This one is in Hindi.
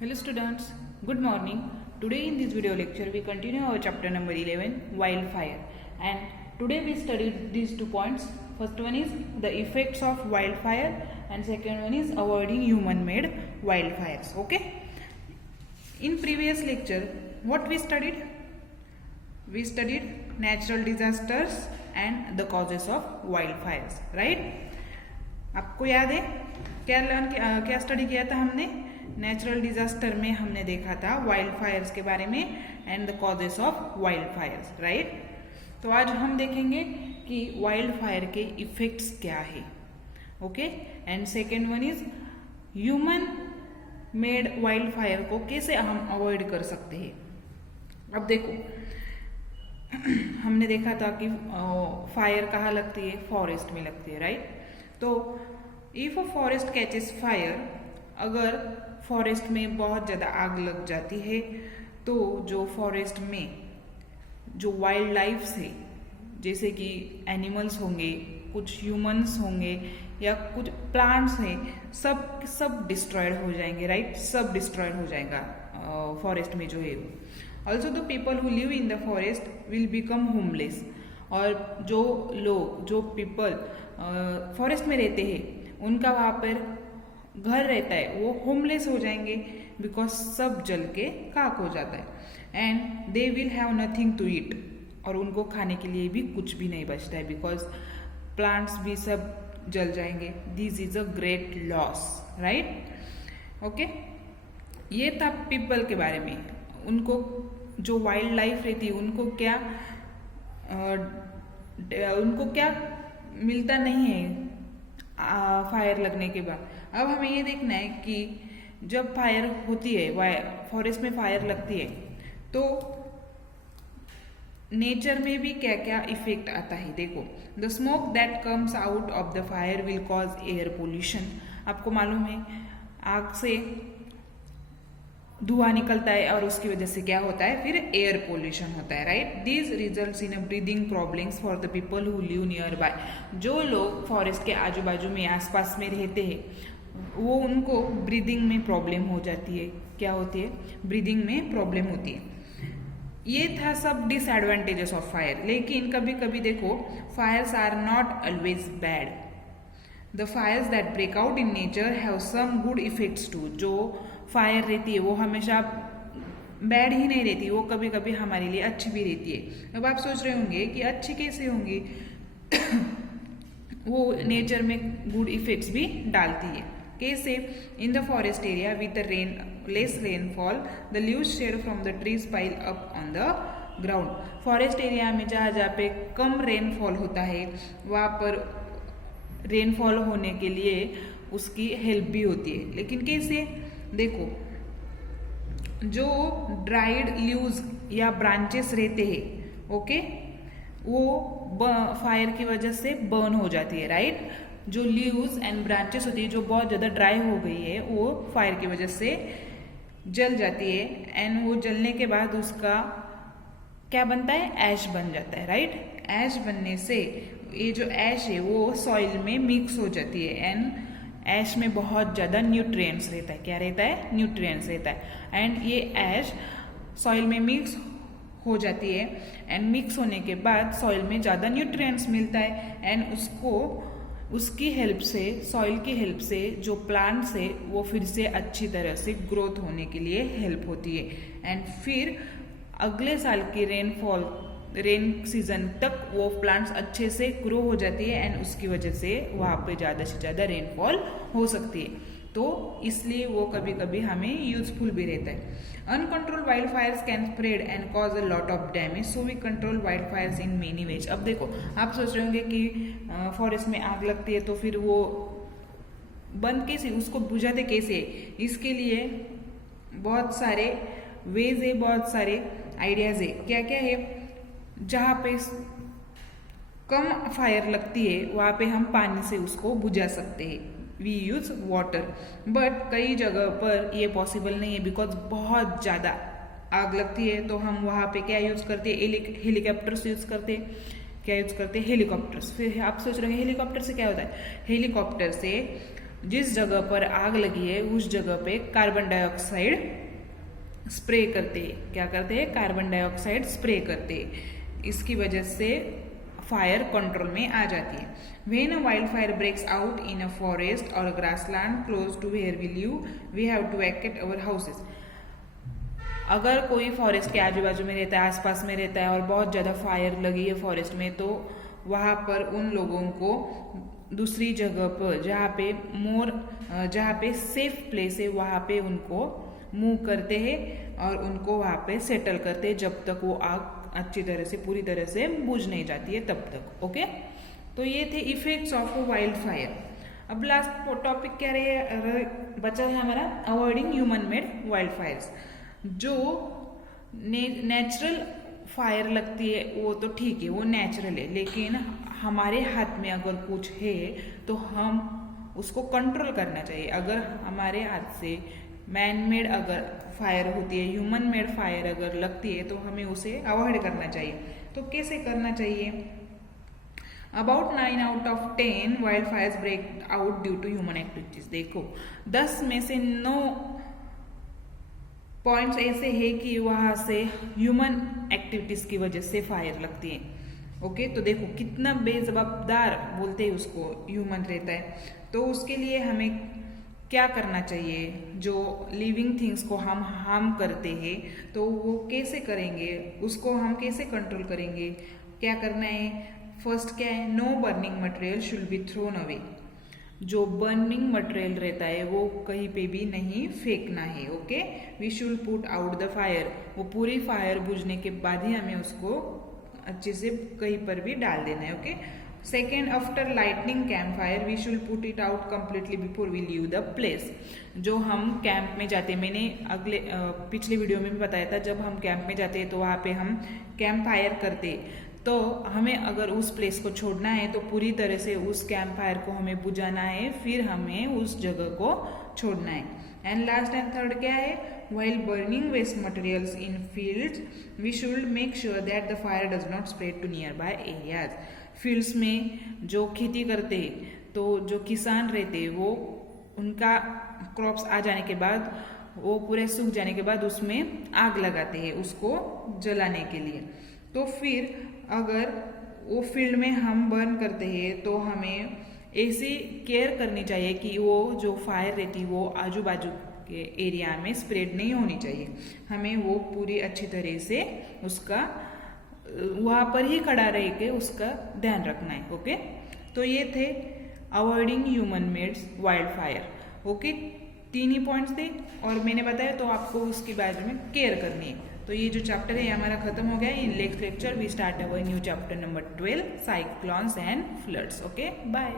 Hello students, good morning. Today in this video lecture we continue our chapter number 11 wildfire, and today we studied these 2 points. First one is the effects of wildfire and second one is avoiding human made wildfires. Okay, in previous lecture what we studied? We studied natural disasters and the causes of wildfires, right? आपको याद है क्या स्टडी किया था हमने? नेचुरल डिजास्टर में हमने देखा था वाइल्ड फायर्स के बारे में and the causes of wild Fyers, right? तो आज हम देखेंगे कि वाइल्ड फायर के इफेक्ट्स क्या है, okay? And second one is human made wild fire को कैसे हम अवॉइड कर सकते हैं। अब देखो, हमने देखा था कि फायर कहाँ लगती है? फॉरेस्ट में लगती है, राइट? तो if a forest catches fire, अगर फॉरेस्ट में बहुत ज़्यादा आग लग जाती है तो जो फॉरेस्ट में जो वाइल्ड लाइफ है, जैसे कि एनिमल्स होंगे, कुछ ह्यूमंस होंगे या कुछ प्लांट्स हैं, सब डिस्ट्रॉयड हो जाएंगे, राइट? सब डिस्ट्रॉयड हो जाएगा फॉरेस्ट में जो है वो। Also the people who live in the forest will become homeless, और जो पीपल फॉरेस्ट में रहते हैं उनका वहाँ पर घर रहता है वो होमलेस हो जाएंगे, बिकॉज सब जल के खाक हो जाता है। And they will have nothing to eat, और उनको खाने के लिए भी कुछ भी नहीं बचता है, बिकॉज प्लांट्स भी सब जल जाएंगे। This is a great loss, right? Okay, ये था पीपल के बारे में। उनको जो वाइल्ड लाइफ रहती है उनको क्या मिलता नहीं है फायर लगने के बाद। अब हमें ये देखना है कि जब फायर होती है, फॉरेस्ट में फायर लगती है, तो नेचर में भी क्या क्या इफेक्ट आता है। देखो, the smoke that comes out of the fire will cause air pollution. आपको मालूम है आग से धुआं निकलता है और उसकी वजह से क्या होता है? फिर एयर पोल्यूशन होता है, right? This results in a breathing problems for the people who live near by. जो लोग फॉरेस्ट के आजू बाजू में आसपास में रहते हैं वो उनको ब्रीदिंग में प्रॉब्लम हो जाती है। क्या होती है? ब्रीदिंग में प्रॉब्लम होती है। ये था सब डिसएडवांटेजेस ऑफ फायर। लेकिन कभी कभी देखो, fires are not always bad. The fires that break out in nature have some good effects too. जो फायर रहती है वो हमेशा बैड ही नहीं रहती, वो कभी कभी हमारे लिए अच्छी भी रहती है। अब आप सोच रहे होंगे कि अच्छी कैसे होंगी? वो नेचर में गुड इफेक्ट्स भी डालती है। कैसे? In the forest area with less rainfall the leaves shed from the trees pile up on the ground. Forest area में जहाँ जहाँ पे कम रेनफॉल होता है वहाँ पर रेनफॉल होने के लिए उसकी हेल्प भी होती है। लेकिन कैसे? देखो, जो ड्राइड लीव्स या ब्रांचेस रहते हैं, ओके, वो फायर की वजह से बर्न हो जाती है, राइट? जो लीव्स एंड ब्रांचेस होती है जो बहुत ज़्यादा ड्राई हो गई है वो फायर की वजह से जल जाती है, एंड वो जलने के बाद उसका क्या बनता है? ऐश बन जाता है, राइट? ऐश बनने से ये जो ऐश है वो सॉइल में मिक्स हो जाती है, एंड ऐश में बहुत ज़्यादा न्यूट्रिएंट्स रहता है। क्या रहता है? न्यूट्रिएंट्स रहता है। एंड ये ऐश सॉइल में मिक्स हो जाती है, एंड मिक्स होने के बाद सॉइल में ज़्यादा न्यूट्रिएंट्स मिलता है, एंड उसकी हेल्प से, सॉइल की हेल्प से जो प्लांट्स है वो फिर से अच्छी तरह से ग्रोथ होने के लिए हेल्प होती है। एंड फिर अगले साल की रेन सीजन तक वो प्लांट्स अच्छे से ग्रो हो जाती है, एंड उसकी वजह से वहाँ पे ज़्यादा से ज़्यादा रेनफॉल हो सकती है। तो इसलिए वो कभी कभी हमें यूजफुल भी रहता है। Uncontrolled wild fires can spread and cause a lot of damage, so we control wild fires in many ways. अब देखो, आप सोच रहे होंगे कि फॉरेस्ट में आग लगती है तो फिर वो बंद कैसे, उसको बुझाते कैसे? इसके लिए बहुत सारे वेज है, बहुत सारे आइडियाज है। क्या क्या है? जहाँ पे कम फायर लगती है वहाँ पे हम पानी से उसको बुझा सकते हैं। वी यूज वाटर, बट कई जगह पर ये पॉसिबल नहीं है, बिकॉज बहुत ज़्यादा आग लगती है। तो हम वहाँ पे क्या यूज करते हैं? हेलीकॉप्टर्स यूज करते हैं। क्या यूज करते हैं? हेलीकॉप्टर्स। फिर आप सोच रहे हैं हेलीकॉप्टर से क्या होता है? हेलीकॉप्टर से जिस जगह पर आग लगी है उस जगह पे कार्बन डाइऑक्साइड स्प्रे करते हैं। क्या करते हैं? कार्बन डाइऑक्साइड स्प्रे करते हैं। इसकी वजह से फायर कंट्रोल में आ जाती है। When a wildfire breaks out in a forest or a grassland close to where we live, we have to vacate our houses. अगर कोई फॉरेस्ट के आजू बाजू में रहता है, आसपास में रहता है और बहुत ज़्यादा फायर लगी है फॉरेस्ट में, तो वहाँ पर उन लोगों को दूसरी जगह पर जहाँ पे सेफ प्लेस है वहाँ पे उनको मूव करते हैं और उनको वहाँ पे सेटल करते हैं जब तक वो आग अच्छी तरह से पूरी तरह से बुझ नहीं जाती है तब तक। ओके, तो ये थे इफेक्ट्स ऑफ वाइल्ड फायर। अब लास्ट टॉपिक क्या रहे बचा है हमारा, avoiding human made wild Fyers. जो नेचुरल फायर लगती है वो तो ठीक है, वो नेचुरल है, लेकिन हमारे हाथ में अगर कुछ है तो हम उसको कंट्रोल करना चाहिए। अगर हमारे हाथ से मैन मेड अगर फायर होती है, ह्यूमन मेड फायर अगर लगती है तो हमें उसे अवॉइड करना चाहिए। तो कैसे करना चाहिए? About 9 out of 10 wildfires break out due to human activities। देखो 10 में से 9 पॉइंट्स ऐसे हैं कि वहां से ह्यूमन एक्टिविटीज की वजह से फायर लगती है। ओके, तो देखो कितना बेजवाबदार बोलते हैं उसको ह्यूमन रहता है। तो उसके लिए हमें क्या करना चाहिए? जो लिविंग थिंग्स को हम हार्म करते हैं तो वो कैसे करेंगे, उसको हम कैसे कंट्रोल करेंगे? क्या करना है? फर्स्ट क्या है? No burning material should be thrown away. जो बर्निंग मटेरियल रहता है वो कहीं पे भी नहीं फेंकना है। Okay, we should put out the fire. वो पूरी फायर बुझने के बाद ही हमें उसको अच्छे से कहीं पर भी डाल देना है। Okay, second, after lightning camp fire we should put it out completely before we leave the place. जो हम कैंप में जाते हैं, मैंने पिछले वीडियो में भी बताया था, जब हम कैंप में जाते हैं तो वहाँ पे हम कैंप फायर करते, तो हमें अगर उस प्लेस को छोड़ना है तो पूरी तरह से उस कैंप फायर को हमें बुझाना है, फिर हमें उस जगह को छोड़ना है। एंड लास्ट एंड थर्ड क्या है? While burning waste materials in fields, we should make sure that the fire does not spread to nearby areas। Fields में जो खेती करते तो जो किसान रहते वो उनका क्रॉप्स आ जाने के बाद, वो पूरे सूख जाने के बाद उसमें आग लगाते हैं उसको जलाने के लिए। तो फिर अगर वो फील्ड में हम बर्न करते हैं तो हमें ऐसी केयर करनी चाहिए कि वो जो फायर रहती वो आजू बाजू के एरिया में स्प्रेड नहीं होनी चाहिए। हमें वो पूरी अच्छी तरह से उसका वहाँ पर ही खड़ा रह के उसका ध्यान रखना है। ओके, तो ये थे avoiding human made wild fire. Okay, 3 ही पॉइंट्स थे और मैंने बताया तो आपको उसके बारे में केयर करनी है। तो ये जो चैप्टर है हमारा खत्म हो गया। In next lecture we start our new chapter number 12, cyclones and floods. Okay, bye.